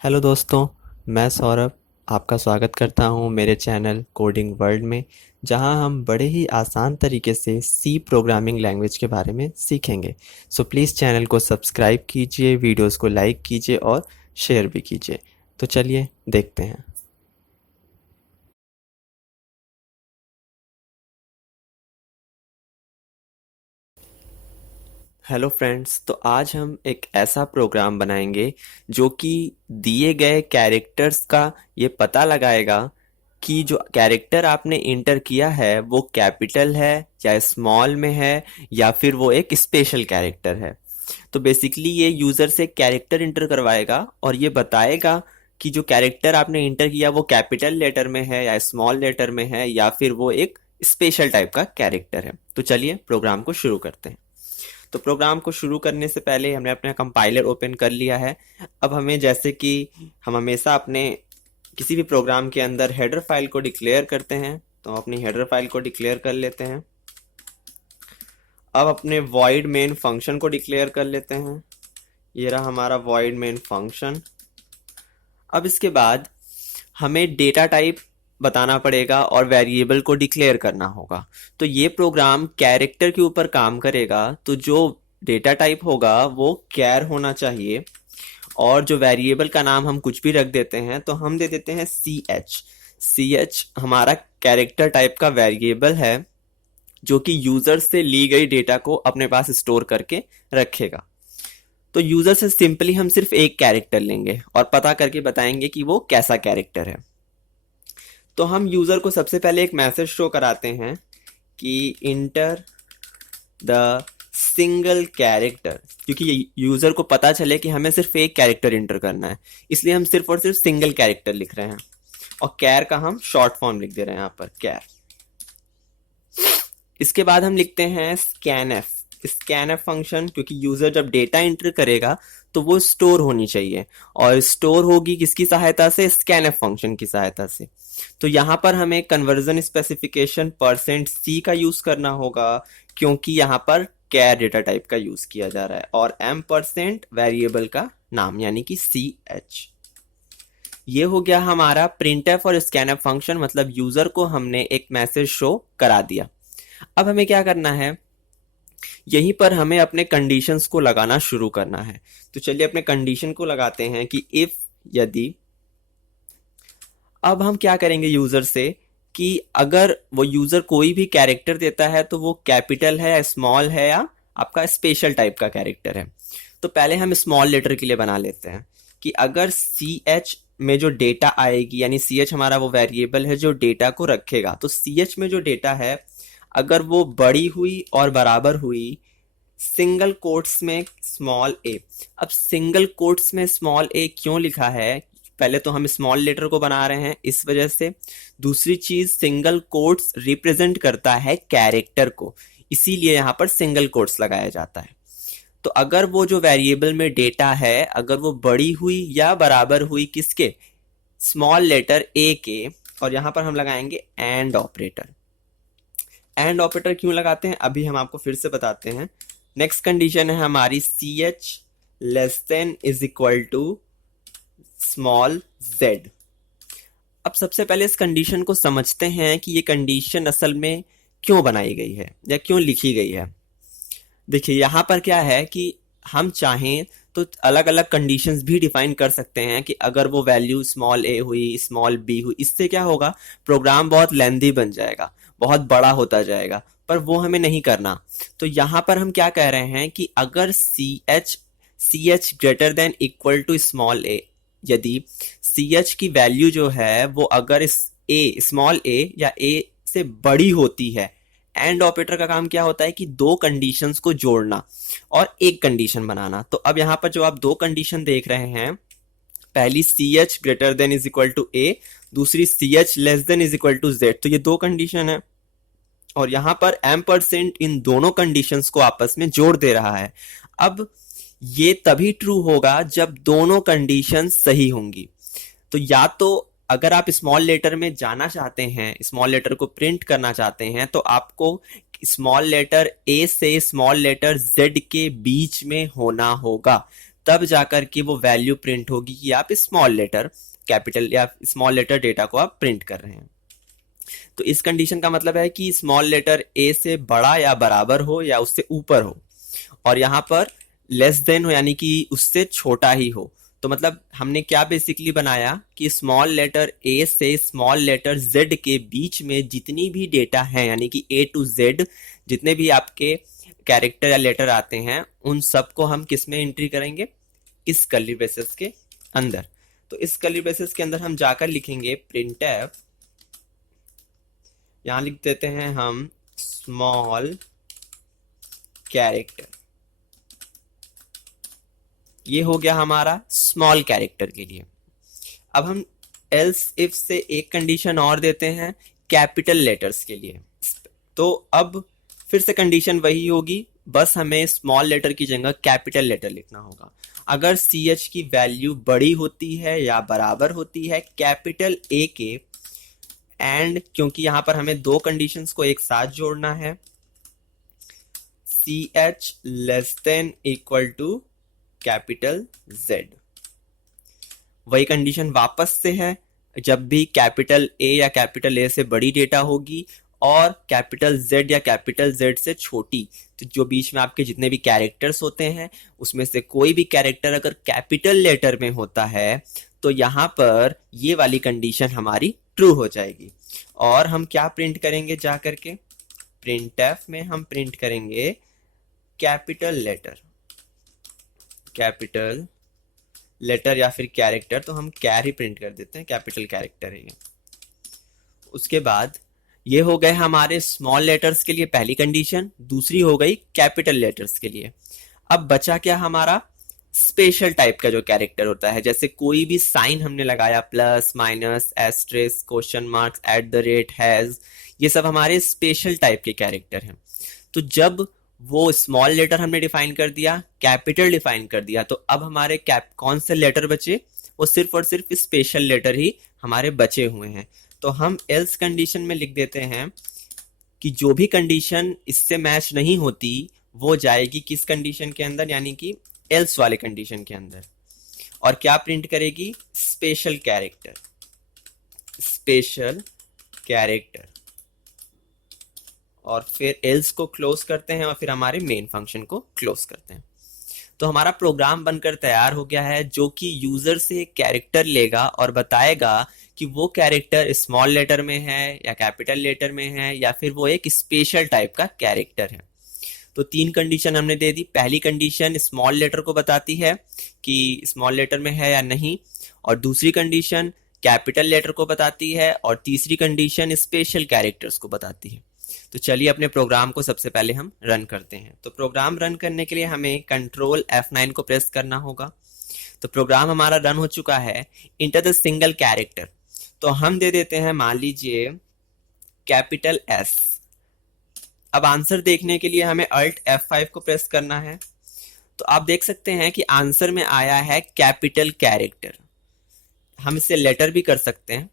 Hello दोस्तों, मैं सौरभ आपका स्वागत करता हूं मेरे चैनल कोडिंग वर्ल्ड में, जहां हम बड़े ही आसान तरीके से सी प्रोग्रामिंग लैंग्वेज के बारे में सीखेंगे। सो प्लीज़ चैनल को सब्सक्राइब कीजिए, वीडियोस को लाइक कीजिए और शेयर भी कीजिए। तो चलिए देखते हैं। हेलो फ्रेंड्स, तो आज हम एक ऐसा प्रोग्राम बनाएंगे जो कि दिए गए कैरेक्टर्स का ये पता लगाएगा कि जो कैरेक्टर आपने इंटर किया है वो कैपिटल है या स्मॉल में है या फिर वो एक स्पेशल कैरेक्टर है। तो बेसिकली ये यूज़र से कैरेक्टर इंटर करवाएगा और ये बताएगा कि जो कैरेक्टर आपने इंटर किया वो कैपिटल लेटर में है या स्मॉल लेटर में है या फिर वो एक स्पेशल टाइप का कैरेक्टर है। तो चलिए प्रोग्राम को शुरू करते हैं। तो प्रोग्राम को शुरू करने से पहले हमने अपना कंपाइलर ओपन कर लिया है। अब हमें, जैसे कि हम हमेशा अपने किसी भी प्रोग्राम के अंदर हेडर फाइल को डिक्लेयर करते हैं, तो हम अपनी हेडर फाइल को डिक्लेयर कर लेते हैं। अब अपने void मेन फंक्शन को डिक्लेयर कर लेते हैं। ये रहा हमारा void मेन फंक्शन। अब इसके बाद हमें डेटा टाइप बताना पड़ेगा और वेरिएबल को डिक्लेयर करना होगा। तो ये प्रोग्राम कैरेक्टर के ऊपर काम करेगा, तो जो डेटा टाइप होगा वो कैर होना चाहिए और जो वेरिएबल का नाम हम कुछ भी रख देते हैं, तो हम दे देते हैं सी एच। सी एच हमारा कैरेक्टर टाइप का वेरिएबल है जो कि यूजर से ली गई डेटा को अपने पास स्टोर करके रखेगा। तो यूजर से सिंपली हम सिर्फ एक कैरेक्टर लेंगे और पता करके बताएंगे कि वो कैसा कैरेक्टर है। तो हम यूजर को सबसे पहले एक मैसेज शो कराते हैं कि इंटर द सिंगल कैरेक्टर, क्योंकि यूजर को पता चले कि हमें सिर्फ एक कैरेक्टर इंटर करना है, इसलिए हम सिर्फ और सिर्फ सिंगल कैरेक्टर लिख रहे हैं और कैर का हम शॉर्ट फॉर्म लिख दे रहे हैं यहाँ पर, कैर। इसके बाद हम लिखते हैं स्कैनएफ। स्कैनएफ फंक्शन, क्योंकि यूजर जब डेटा एंटर करेगा तो वो स्टोर होनी चाहिए और स्टोर होगी किसकी सहायता से? स्कैनएफ फंक्शन की सहायता से। तो यहाँ पर हमें कन्वर्जन स्पेसिफिकेशन %c का यूज करना होगा, क्योंकि यहाँ पर कैर डेटा टाइप का यूज किया जा रहा है, और m% वेरिएबल का नाम यानी कि ch। ये हो गया हमारा प्रिंटफ और स्कैनफ फंक्शन, मतलब यूजर को हमने एक मैसेज शो करा दिया। अब हमें क्या करना है, यहीं पर हमें अपने कंडीशंस को लगाना शुरू करना है। तो चलिए अपने कंडीशन को लगाते हैं कि इफ, यदि। अब हम क्या करेंगे यूजर से कि अगर वो यूजर कोई भी कैरेक्टर देता है तो वो कैपिटल है या स्मॉल है या आपका स्पेशल टाइप का कैरेक्टर है। तो पहले हम स्मॉल लेटर के लिए बना लेते हैं कि अगर सी एच में जो डेटा आएगी, यानी सी एच हमारा वो वेरिएबल है जो डेटा को रखेगा, तो सी एच में जो डेटा है अगर वो बड़ी हुई और बराबर हुई सिंगल कोट्स में स्मॉल ए। अब सिंगल कोट्स में स्मॉल ए क्यों लिखा है? पहले तो हम स्मॉल लेटर को बना रहे हैं इस वजह से। दूसरी चीज, सिंगल कोट्स रिप्रेजेंट करता है कैरेक्टर को, इसीलिए यहाँ पर सिंगल कोट्स लगाया जाता है। तो अगर वो जो वेरिएबल में डेटा है अगर वो बड़ी हुई या बराबर हुई किसके? स्मॉल लेटर ए के, और यहाँ पर हम लगाएंगे एंड ऑपरेटर। एंड ऑपरेटर क्यों लगाते हैं अभी हम आपको फिर से बताते हैं। नेक्स्ट कंडीशन है हमारी C H less than is equal to small Z. अब सबसे पहले इस कंडीशन को समझते हैं कि ये कंडीशन असल में क्यों बनाई गई है या क्यों लिखी गई है। देखिए यहाँ पर क्या है कि हम चाहें तो अलग अलग कंडीशंस भी डिफाइन कर सकते हैं कि अगर वो वैल्यू स्मॉल ए हुई, स्मॉल बी हुई, इससे क्या होगा, प्रोग्राम बहुत लेंथी बन जाएगा, बहुत बड़ा होता जाएगा, पर वो हमें नहीं करना। तो यहाँ पर हम क्या कह रहे हैं कि अगर C H greater than equal to small A, यदि सी एच की वैल्यू जो है वो अगर स्मॉल ए या ए से बड़ी होती है, एंड ऑपरेटर का काम क्या होता है कि दो कंडीशंस को जोड़ना और एक कंडीशन बनाना। तो अब यहाँ पर जो आप दो कंडीशन देख रहे हैं, पहली C H greater than is equal to A, दूसरी C H less than is equal to Z, तो ये दो कंडीशन है और यहाँ पर m% इन दोनों कंडीशंस को आपस में जोड़ दे रहा है। अब ये तभी ट्रू होगा जब दोनों कंडीशन सही होंगी। तो या तो अगर आप स्मॉल लेटर में जाना चाहते हैं, स्मॉल लेटर को प्रिंट करना चाहते हैं, तो आपको स्मॉल लेटर ए से स्मॉल लेटर जेड के बीच में होना होगा, तब जाकर के वो वैल्यू प्रिंट होगी कि आप स्मॉल लेटर कैपिटल या स्मॉल लेटर डेटा को आप प्रिंट कर रहे हैं। तो इस कंडीशन का मतलब है कि स्मॉल लेटर ए से बड़ा या बराबर हो या उससे ऊपर हो, और यहाँ पर लेस देन हो यानी कि उससे छोटा ही हो। तो मतलब हमने क्या बेसिकली बनाया कि स्मॉल लेटर ए से स्मॉल लेटर जेड के बीच में जितनी भी डेटा है यानी कि ए टू जेड जितने भी आपके कैरेक्टर या लेटर आते हैं उन सबको हम किस में एंट्री करेंगे, इस कर्ली ब्रेसेस के अंदर। तो इस कर्ली ब्रेसेस के अंदर हम जाकर लिखेंगे प्रिंटफ, यहां लिख देते हैं हम स्मॉल कैरेक्टर। ये हो गया हमारा स्मॉल कैरेक्टर के लिए। अब हम एल्स इफ से एक कंडीशन और देते हैं कैपिटल लेटर्स के लिए। तो अब फिर से कंडीशन वही होगी, बस हमें स्मॉल लेटर की जगह कैपिटल लेटर लिखना होगा। अगर CH की वैल्यू बड़ी होती है या बराबर होती है कैपिटल A के, एंड क्योंकि यहां पर हमें दो कंडीशंस को एक साथ जोड़ना है, CH less than equal to capital Z। वही कंडीशन वापस से है, जब भी कैपिटल A या कैपिटल A से बड़ी डेटा होगी और कैपिटल Z या कैपिटल Z से छोटी, तो जो बीच में आपके जितने भी कैरेक्टर्स होते हैं उसमें से कोई भी कैरेक्टर अगर कैपिटल लेटर में होता है तो यहाँ पर ये वाली कंडीशन हमारी ट्रू हो जाएगी। और हम क्या प्रिंट करेंगे जा करके, प्रिंटफ में हम प्रिंट करेंगे कैपिटल लेटर, कैपिटल लेटर या फिर कैरेक्टर, तो हम कैर ही प्रिंट कर देते हैं, कैपिटल कैरेक्टर है ये। उसके बाद ये हो गए हमारे स्मॉल लेटर्स के लिए पहली कंडीशन, दूसरी हो गई कैपिटल लेटर्स के लिए। अब बचा क्या हमारा स्पेशल टाइप का जो कैरेक्टर होता है, जैसे कोई भी साइन हमने लगाया, plus minus asterisk question marks at the rate has, ये सब हमारे स्पेशल टाइप के कैरेक्टर हैं। तो जब वो स्मॉल लेटर हमने डिफाइन कर दिया, कैपिटल डिफाइन कर दिया, तो अब हमारे कौन से लेटर बचे, वो सिर्फ और सिर्फ स्पेशल लेटर ही हमारे बचे हुए हैं। तो हम एल्स कंडीशन में लिख देते हैं कि जो भी कंडीशन इससे मैच नहीं होती वो जाएगी किस कंडीशन के अंदर, यानी कि एल्स वाले कंडीशन के अंदर, और क्या प्रिंट करेगी, स्पेशल कैरेक्टर, स्पेशल कैरेक्टर। और फिर एल्स को क्लोज करते हैं और फिर हमारे मेन फंक्शन को क्लोज करते हैं। तो हमारा प्रोग्राम बनकर तैयार हो गया है, जो कि यूजर से कैरेक्टर लेगा और बताएगा कि वो कैरेक्टर स्मॉल लेटर में है या कैपिटल लेटर में है या फिर वो एक स्पेशल टाइप का कैरेक्टर है। तो तीन कंडीशन हमने दे दी। पहली कंडीशन स्मॉल लेटर को बताती है कि स्मॉल लेटर में है या नहीं, और दूसरी कंडीशन कैपिटल लेटर को बताती है, और तीसरी कंडीशन स्पेशल कैरेक्टर्स को बताती है। तो चलिए अपने प्रोग्राम को सबसे पहले हम रन करते हैं। तो प्रोग्राम रन करने के लिए हमें कंट्रोल F9 को प्रेस करना होगा। तो प्रोग्राम हमारा रन हो चुका है। इंटर द सिंगल कैरेक्टर, तो हम दे देते हैं मान लीजिए कैपिटल S। अब आंसर देखने के लिए हमें Alt F5 को प्रेस करना है। तो आप देख सकते हैं कि आंसर में आया है कैपिटल कैरेक्टर। हम इसे लेटर भी कर सकते हैं,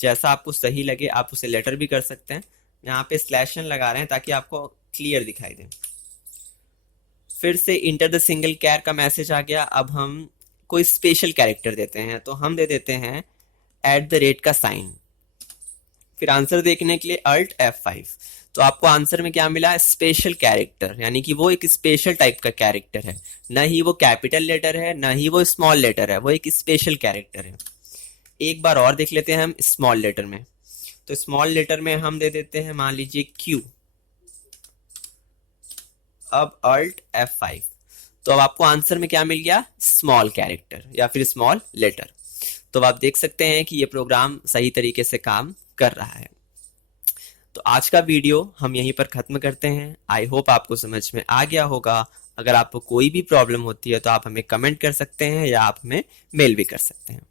जैसा आपको सही लगे आप उसे लेटर भी कर सकते हैं। यहाँ पे स्लैश n लगा रहे हैं ताकि आपको क्लियर दिखाई दे। फिर से इंटर द सिंगल कैर का मैसेज आ गया। अब हम कोई स्पेशल कैरेक्टर देते हैं, तो हम दे देते हैं @ का साइन। फिर आंसर देखने के लिए Alt F5। तो आपको आंसर में क्या मिला, स्पेशल कैरेक्टर, यानी कि वो एक स्पेशल टाइप का कैरेक्टर है, न ही वो कैपिटल लेटर है न ही वो स्मॉल लेटर है, वो एक स्पेशल कैरेक्टर है। एक बार और देख लेते हैं हम स्मॉल लेटर में। तो स्मॉल लेटर में हम दे देते हैं मान लीजिए Q। अब Alt F5। तो अब आपको आंसर में क्या मिल गया, स्मॉल कैरेक्टर या फिर स्मॉल लेटर। तो आप देख सकते हैं कि ये प्रोग्राम सही तरीके से काम कर रहा है। तो आज का वीडियो हम यहीं पर खत्म करते हैं। आई होप आपको समझ में आ गया होगा। अगर आपको कोई भी प्रॉब्लम होती है तो आप हमें कमेंट कर सकते हैं या आप हमें मेल भी कर सकते हैं।